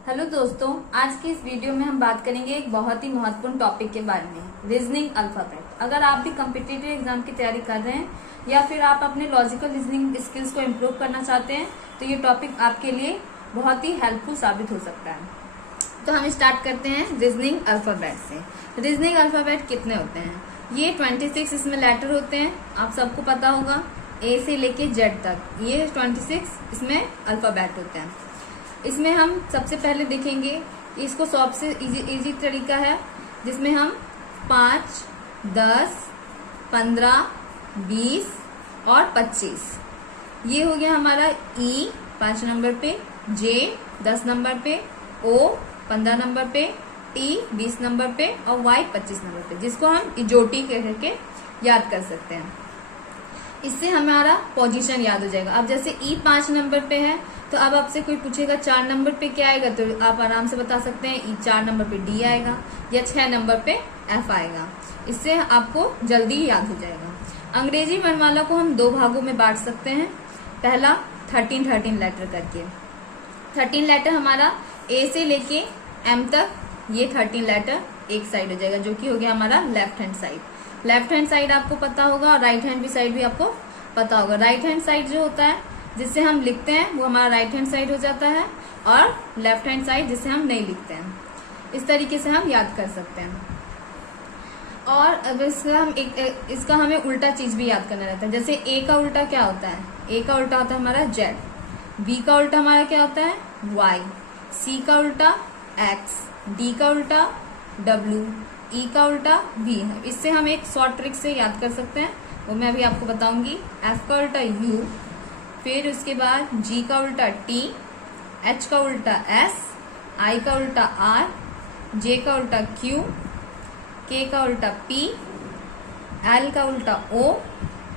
Hello दोस्तों, आज की इस वीडियो में हम बात करेंगे एक बहुत ही महत्वपूर्ण टॉपिक के बारे में, रीजनिंग अल्फाबेट। अगर आप भी कॉम्पिटिटिव एग्जाम की तैयारी कर रहे हैं या फिर आप अपने लॉजिकल रीजनिंग स्किल्स को इम्प्रूव करना चाहते हैं तो ये टॉपिक आपके लिए बहुत ही हेल्पफुल साबित हो सकता है। तो हम स्टार्ट करते हैं रीजनिंग अल्फाबेट से। रीजनिंग अल्फाबेट कितने होते हैं? ये 26 इसमें लेटर होते हैं, आप सबको पता होगा। ए से लेके जेड तक ये 26 इसमें अल्फाबेट होते हैं। इसमें हम सबसे पहले देखेंगे कि इसको सबसे इजी तरीका है जिसमें हम 5, 10, 15, 20 और 25, ये हो गया हमारा ई 5 नंबर पे, जे 10 नंबर पे, ओ 15 नंबर पे, टी 20 नंबर पे और वाई 25 नंबर पे, जिसको हम इजोटी कह के याद कर सकते हैं। इससे हमारा पोजीशन याद हो जाएगा। अब जैसे ई 5 नंबर पे है तो अब आपसे कोई पूछेगा 4 नंबर पे क्या आएगा तो आप आराम से बता सकते हैं ई 4 नंबर पे डी आएगा या 6 नंबर पे एफ आएगा। इससे आपको जल्दी याद हो जाएगा। अंग्रेजी वर्णमाला को हम 2 भागों में बांट सकते हैं। पहला 13 लेटर करके। 13 लेटर हमारा ए से लेके एम तक, ये 13 लेटर एक साइड हो जाएगा, जो कि हो गया हमारा left hand side. Left hand side आपको पता होगा और राइट हैंड साइड भी आपको पता होगा। राइट हैंड साइड जो होता है जिससे हम लिखते हैं वो हमारा राइट हैंड साइड हो जाता है, और लेफ्ट हैंड साइड जिससे हम नहीं लिखते हैं। इस तरीके से हम याद कर सकते हैं। और अब इसका हमें उल्टा चीज भी याद करना रहता है। जैसे ए का उल्टा क्या होता है? ए का उल्टा होता है हमारा जेड, बी का उल्टा हमारा क्या होता है? वाई, सी का उल्टा एक्स, डी का उल्टा डब्ल्यू, ई का उल्टा वी है। इससे हम एक शॉर्ट ट्रिक से याद कर सकते हैं, वो मैं अभी आपको बताऊंगी। एफ का उल्टा यू, फिर उसके बाद जी का उल्टा टी, एच का उल्टा एस, आई का उल्टा आर, जे का उल्टा क्यू, के का उल्टा पी, एल का उल्टा ओ,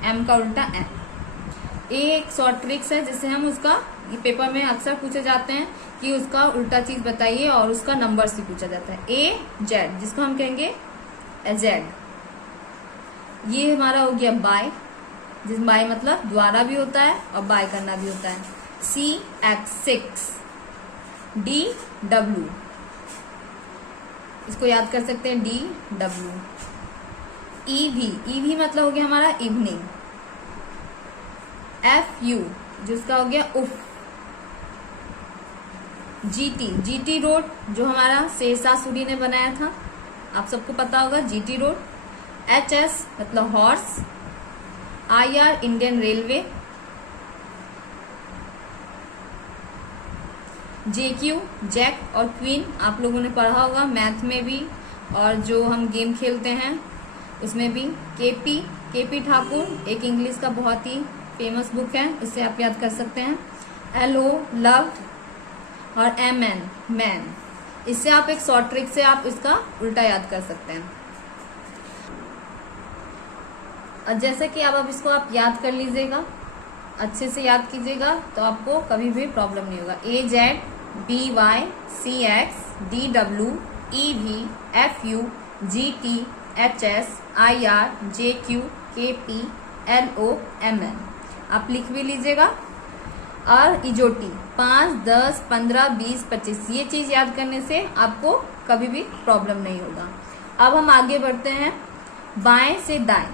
एम का उल्टा एन। ये एक शॉर्ट ट्रिक्स है जिससे हम उसका, ये पेपर में अक्सर पूछे जाते हैं कि उसका उल्टा चीज बताइए, और उसका नंबर से पूछा जाता है। ए जेड, जिसको हम कहेंगे जेड। ये हमारा हो गया बाय, जिस बाय मतलब द्वारा भी होता है और बाय करना भी होता है। सी एक्स 6, डी डब्ल्यू, इसको याद कर सकते हैं डी डब्ल्यू। ई भी मतलब हो गया हमारा इवनिंग। एफ यू, जिसका हो गया उफ। जीटी रोड, जो हमारा शेरशाह सूरी ने बनाया था, आप सबको पता होगा जीटी रोड। एच एस मतलब horse. IR Indian railway. JQ jack और क्वीन, आप लोगों ने पढ़ा होगा मैथ में भी, और जो हम गेम खेलते हैं उसमें भी। KP ठाकुर एक इंग्लिश का बहुत ही फेमस बुक है, इससे आप याद कर सकते हैं। LO लव्ड और MN मैन। इससे आप एक शॉर्ट ट्रिक से आप इसका उल्टा याद कर सकते हैं। और जैसे कि अब इसको आप याद कर लीजिएगा, अच्छे से याद कीजिएगा, तो आपको कभी भी प्रॉब्लम नहीं होगा। AZ BY CX DW EV FU GT HS IR JQ KP LO MN, आप लिख भी लीजिएगा। और इजोटी 5, 10, 15, 20, 25, ये चीज याद करने से आपको कभी भी प्रॉब्लम नहीं होगा। अब हम आगे बढ़ते हैं। बाएं से दाएं,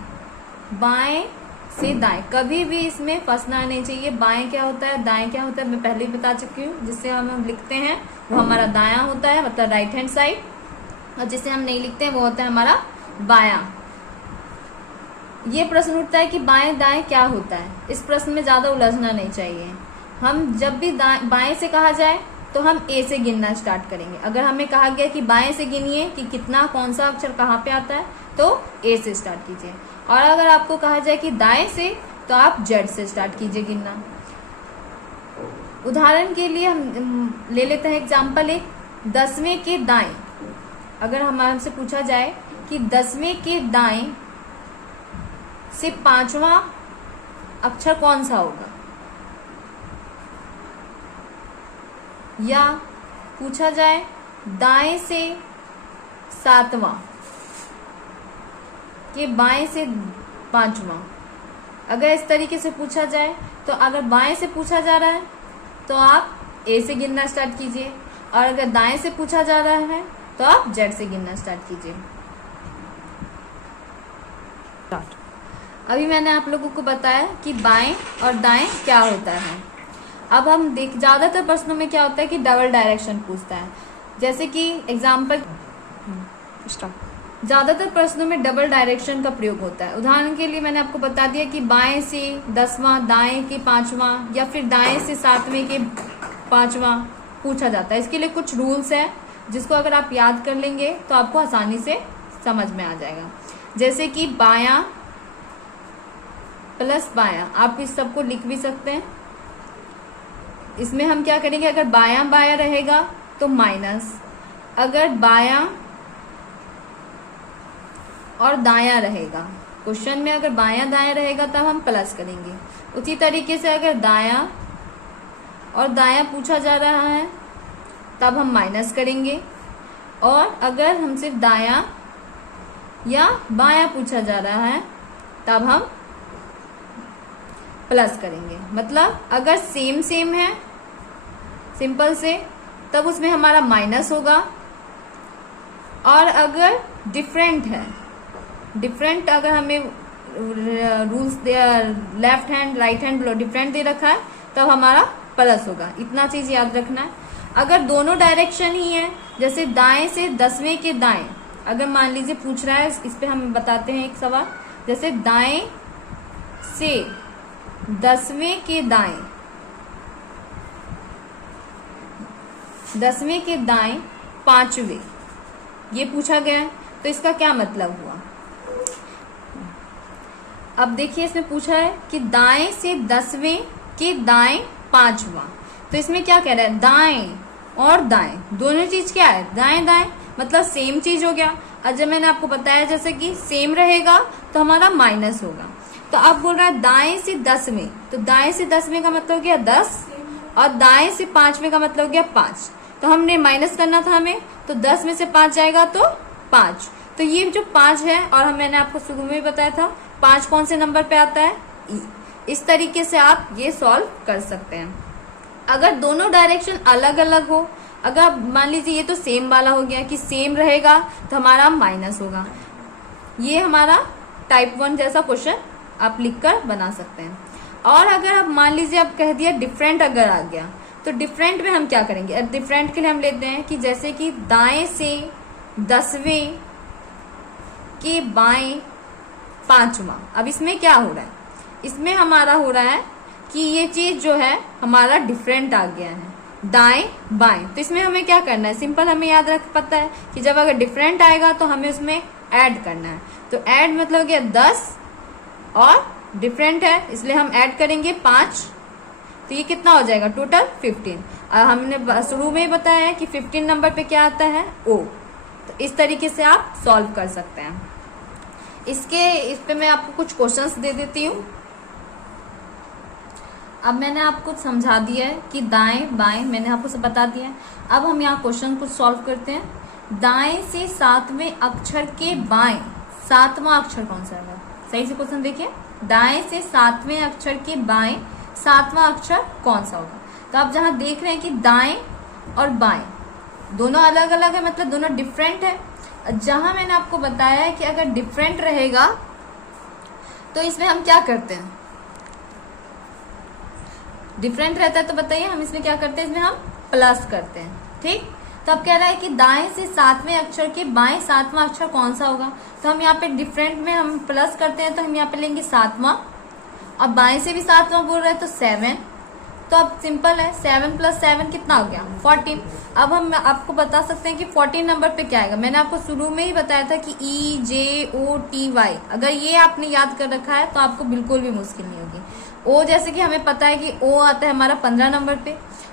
बाएं से दाएं, कभी भी इसमें फंसना नहीं चाहिए। बाएं क्या होता है, दाएं क्या होता है, मैं पहले ही बता चुकी हूँ। जिससे हम लिखते हैं वो हमारा दायां होता है, मतलब राइट हैंड साइड, और जिसे हम नहीं लिखते हैं वो होता है हमारा बायां। ये प्रश्न उठता है कि बाएं दाएं क्या होता है। इस प्रश्न में ज्यादा उलझना नहीं चाहिए। हम जब भी बाएं से कहा जाए तो हम ए से गिनना स्टार्ट करेंगे। अगर हमें कहा गया कि बाएं से गिनिए कि कितना, कौन सा अक्षर कहाँ पे आता है, तो ए से स्टार्ट कीजिए। और अगर आपको कहा जाए कि दाएं से, तो आप जेड से स्टार्ट कीजिए गिनना। उदाहरण के लिए हम ले लेते हैं एग्जाम्पल एक, 10वें के दाएं। अगर हमसे पूछा जाए कि 10वें के दाएं से 5वां अक्षर कौन सा होगा, या पूछा जाए दाएं से 7वां के बाएं से 5वां, अगर इस तरीके से पूछा जाए, तो अगर बाएं से पूछा जा रहा है तो आप ए से गिनना स्टार्ट कीजिए, और अगर दाएं से पूछा जा रहा है तो आप जेड से गिनना स्टार्ट कीजिए। अभी मैंने आप लोगों को बताया कि बाएं और दाएं क्या होता है। अब हम ज्यादातर प्रश्नों में क्या होता है कि डबल डायरेक्शन पूछता है। जैसे कि एग्जाम्पल, ज्यादातर प्रश्नों में डबल डायरेक्शन का प्रयोग होता है। उदाहरण के लिए मैंने आपको बता दिया कि बाएं से 10वां, दाएं के 5वां, या फिर दाएं से 7वें के 5वां पूछा जाता है। इसके लिए कुछ रूल्स है जिसको अगर आप याद कर लेंगे तो आपको आसानी से समझ में आ जाएगा। जैसे कि बायां प्लस बायां, आप इस सबको लिख भी सकते हैं। इसमें हम क्या करेंगे, अगर बायां बायां रहेगा तो माइनस, अगर बायां और दायां रहेगा, क्वेश्चन में अगर बायां दायां रहेगा तब हम प्लस करेंगे। उसी तरीके से अगर दायां और दायां पूछा जा रहा है तब हम माइनस करेंगे, और अगर हम सिर्फ दायां या बायां पूछा जा रहा है तब हम प्लस करेंगे। मतलब अगर सेम सेम है सिंपल से तब उसमें हमारा माइनस होगा, और अगर डिफरेंट है, डिफरेंट अगर हमें rules left hand right hand different दे रखा है तब हमारा प्लस होगा। इतना चीज याद रखना है। अगर दोनों डायरेक्शन ही है, जैसे दाएं से 10वें के दाएं, अगर मान लीजिए पूछ रहा है, इस पे हम बताते हैं एक सवाल। जैसे दाएं से 10वें के दाएं, 10वें के दाएं 5वें, ये पूछा गया है, तो इसका क्या मतलब हुआ। अब देखिए इसमें पूछा है कि दाएं से 10वें के दाएं 5वां, तो इसमें क्या कह रहा है, दाएं और दाएं दोनों चीज क्या है, दाएं दाएं, मतलब सेम चीज हो गया। और जब मैंने आपको बताया जैसे कि सेम रहेगा तो हमारा माइनस होगा। तो अब बोल रहा है दाएं से 10वें, तो दाएं से 10वें का मतलब हो गया 10, और दाएं से 5वें का मतलब हो गया 5। तो हमने माइनस करना था हमें, तो 10 में से 5 जाएगा तो 5। तो ये जो 5 है, और मैंने आपको शुरू में भी बताया था 5 कौन से नंबर पे आता है, ई। इस तरीके से आप ये सॉल्व कर सकते हैं। अगर दोनों डायरेक्शन अलग अलग हो, अगर मान लीजिए ये तो सेम वाला हो गया कि सेम रहेगा तो हमारा माइनस होगा। ये हमारा टाइप 1 जैसा क्वेश्चन आप लिखकर बना सकते हैं। और अगर आप मान लीजिए आप कह दिया डिफरेंट अगर आ गया, तो डिफरेंट में हम क्या करेंगे, डिफरेंट के लिए हम लेते हैं कि जैसे कि दाएं से 10वें के बाएं 5वां। अब इसमें क्या हो रहा है, इसमें हमारा हो रहा है कि ये चीज जो है हमारा डिफरेंट आ गया है, दाएं बाएं। तो इसमें हमें क्या करना है, सिंपल हमें याद रख पता है कि जब अगर डिफरेंट आएगा तो हमें उसमें ऐड करना है। तो ऐड मतलब क्या 10, और डिफरेंट है इसलिए हम ऐड करेंगे 5, तो ये कितना हो जाएगा टोटल 15। और हमने शुरू में ही बताया है कि 15 नंबर पे क्या आता है, ओ। तो इस तरीके से आप सॉल्व कर सकते हैं। इस पे मैं आपको कुछ क्वेश्चंस दे देती हूँ। अब मैंने आपको समझा दिया है कि दाएं बाएं मैंने आपको सब बता दिया है। अब हम यहाँ क्वेश्चन को सॉल्व करते हैं। दाएं से 7वें अक्षर के बाएं 7वां अक्षर कौन सा है, सही से क्वेश्चन देखिए। दाएं से 7वें अक्षर के बाएं 7वां अक्षर कौन सा होगा। तो आप जहां देख रहे हैं कि दाएं और बाएं दोनों अलग अलग है, मतलब दोनों डिफरेंट है। जहां मैंने आपको बताया है कि अगर डिफरेंट रहेगा तो इसमें हम क्या करते हैं, डिफरेंट रहता है तो बताइए हम इसमें क्या करते हैं, इसमें हम प्लस करते हैं। ठीक, तो अब कह रहा है कि दाएं से 7वें अक्षर के बाएं 7वां अक्षर कौन सा होगा। तो हम यहाँ पे डिफरेंट में हम प्लस करते हैं, तो हम यहाँ पे लेंगे 7वां, और बाएं से भी 7वां बोल रहे हैं तो 7। तो अब सिंपल है, 7 + 7 कितना हो गया 14। अब हम आपको बता सकते हैं कि 14 नंबर पे क्या आएगा। मैंने आपको शुरू में ही बताया था कि EJOTY, अगर ये आपने याद कर रखा है तो आपको बिल्कुल भी मुश्किल नहीं होगी। ओ जैसे कि हमें पता है कि ओ आता है हमारा 15 नंबर पे,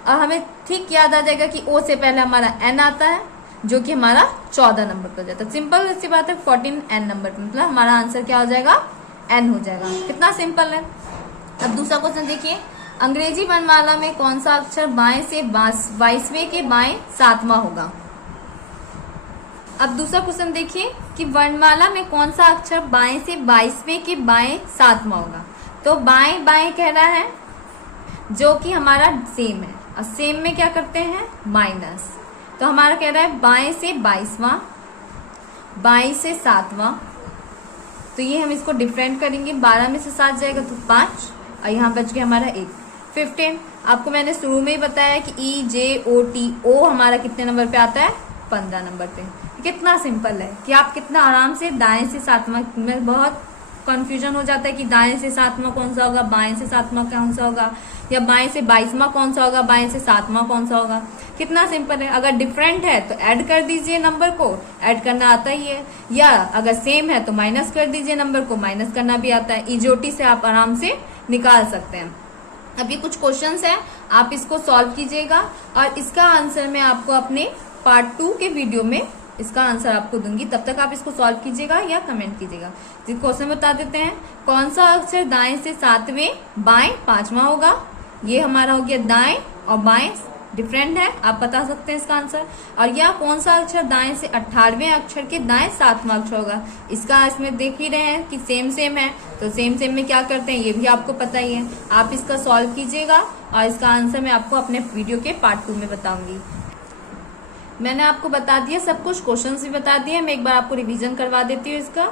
और हमें ठीक याद आ जाएगा कि ओ से पहले हमारा N आता है जो कि हमारा 14 नंबर पर जाता है। सिंपल सी बात है, 14 N नंबर पे, मतलब हमारा आंसर क्या हो जाएगा, N हो जाएगा। कितना सिंपल है। अब दूसरा क्वेश्चन देखिए, अंग्रेजी वर्णमाला में कौन सा अक्षर बाएं से 22वें के बाएं 7वां होगा। अब दूसरा क्वेश्चन देखिए कि वर्णमाला में कौन सा अक्षर बाएं से 22वें के बाएं 7वां होगा। तो बाएं बाएं कह रहा है जो कि हमारा सेम है, और सेम में क्या करते हैं माइनस, तो हमारा कह रहा है बाएं से 22वां, बाएं से 7वां, तो ये हम इसको डिफरेंट करेंगे। 12 में से 7 जाएगा तो 5 और यहाँ बच गया हमारा 1। 15 आपको मैंने शुरू में ही बताया कि EJOTO हमारा कितने नंबर पे आता है, 15 नंबर पे। कितना सिंपल है कि आप कितना आराम से दाएं से 7वां में, बहुत कंफ्यूजन हो जाता है कि दाएं से 7वां कौन सा होगा, बाएं से 7वां कौन सा होगा, या बाएं से 22वां कौन सा होगा, बाएं से 7वां कौन सा होगा। कितना सिंपल है, अगर डिफरेंट है तो ऐड कर दीजिए, नंबर को ऐड करना आता ही है, या अगर सेम है तो माइनस कर दीजिए, नंबर को माइनस करना भी आता है। EJOT से आप आराम से निकाल सकते हैं। अब ये कुछ क्वेश्चंस है, आप इसको सॉल्व कीजिएगा और इसका आंसर मैं आपको अपने पार्ट 2 के वीडियो में इसका आंसर आपको दूंगी। तब तक आप इसको सॉल्व कीजिएगा या कमेंट कीजिएगा। क्वेश्चन बता देते हैं, कौन सा अक्षर दाएं से 7वें बाएं 5वां होगा। ये हमारा हो गया दाएं और बाएं डिफरेंट है, आप बता सकते हैं इसका आंसर। और या कौन सा अक्षर दाएं से 18वें अक्षर के दाएं 7वां अक्षर होगा। इसका इसमें देख ही रहे हैं कि सेम सेम है, तो सेम सेम में क्या करते हैं ये भी आपको पता ही है। आप इसका सॉल्व कीजिएगा और इसका आंसर मैं आपको अपने वीडियो के पार्ट 2 में बताऊंगी। मैंने आपको बता दिया सब कुछ, क्वेश्चंस भी बता दिए। मैं एक बार आपको रिवीजन करवा देती हूँ। इसका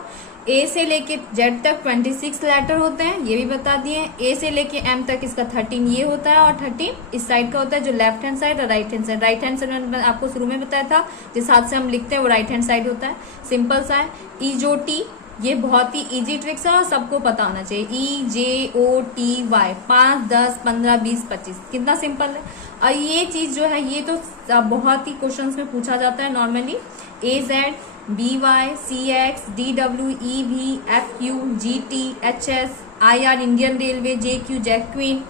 A से लेके Z तक 26 लेटर होते हैं, ये भी बता दिए। A से लेके M तक इसका 13 ये होता है, और 13 इस साइड का होता है, जो लेफ्ट हैंड साइड और right hand side. Right hand side मैंने आपको शुरू में बताया था, जिस हाथ से हम लिखते हैं वो राइट हैंड साइड होता है। सिंपल सा है। EJOT ये बहुत ही इजी ट्रिक्स है और सबको पता होना चाहिए। EJOTY 5, 10, 15, 20, 25 कितना सिंपल है। और ये चीज जो है ये तो बहुत ही क्वेश्चंस में पूछा जाता है normally. AZ, BY, CX, DW, EV, FQ, GT, HS, IR Indian railway, JQ jack queen,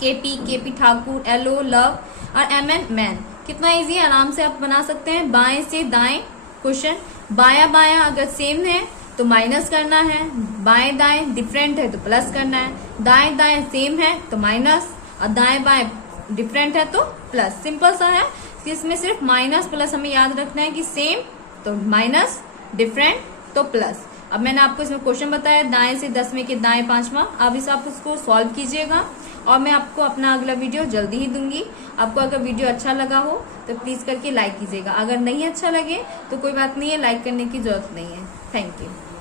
KP Thakur, LO love और MN मैन। कितना इजी है, आराम से आप बना सकते हैं। बाएं से दाएं क्वेश्चन, बाया बाया अगर सेम है तो माइनस करना है, बाएं दाएं डिफरेंट है तो प्लस करना है, दाएं दाएं सेम है तो माइनस, और दाएं बाएं डिफरेंट है तो प्लस। सिंपल सा है, इसमें सिर्फ माइनस प्लस हमें याद रखना है कि सेम तो माइनस, डिफरेंट तो प्लस। अब मैंने आपको इसमें क्वेश्चन बताया, दाएं से 10वें के दाएं 5वां। अब इस आप उसको सॉल्व कीजिएगा और मैं आपको अपना अगला वीडियो जल्दी ही दूंगी। आपको अगर वीडियो अच्छा लगा हो तो प्लीज करके लाइक कीजिएगा। अगर नहीं अच्छा लगे तो कोई बात नहीं है, लाइक करने की जरूरत नहीं है। Thank you.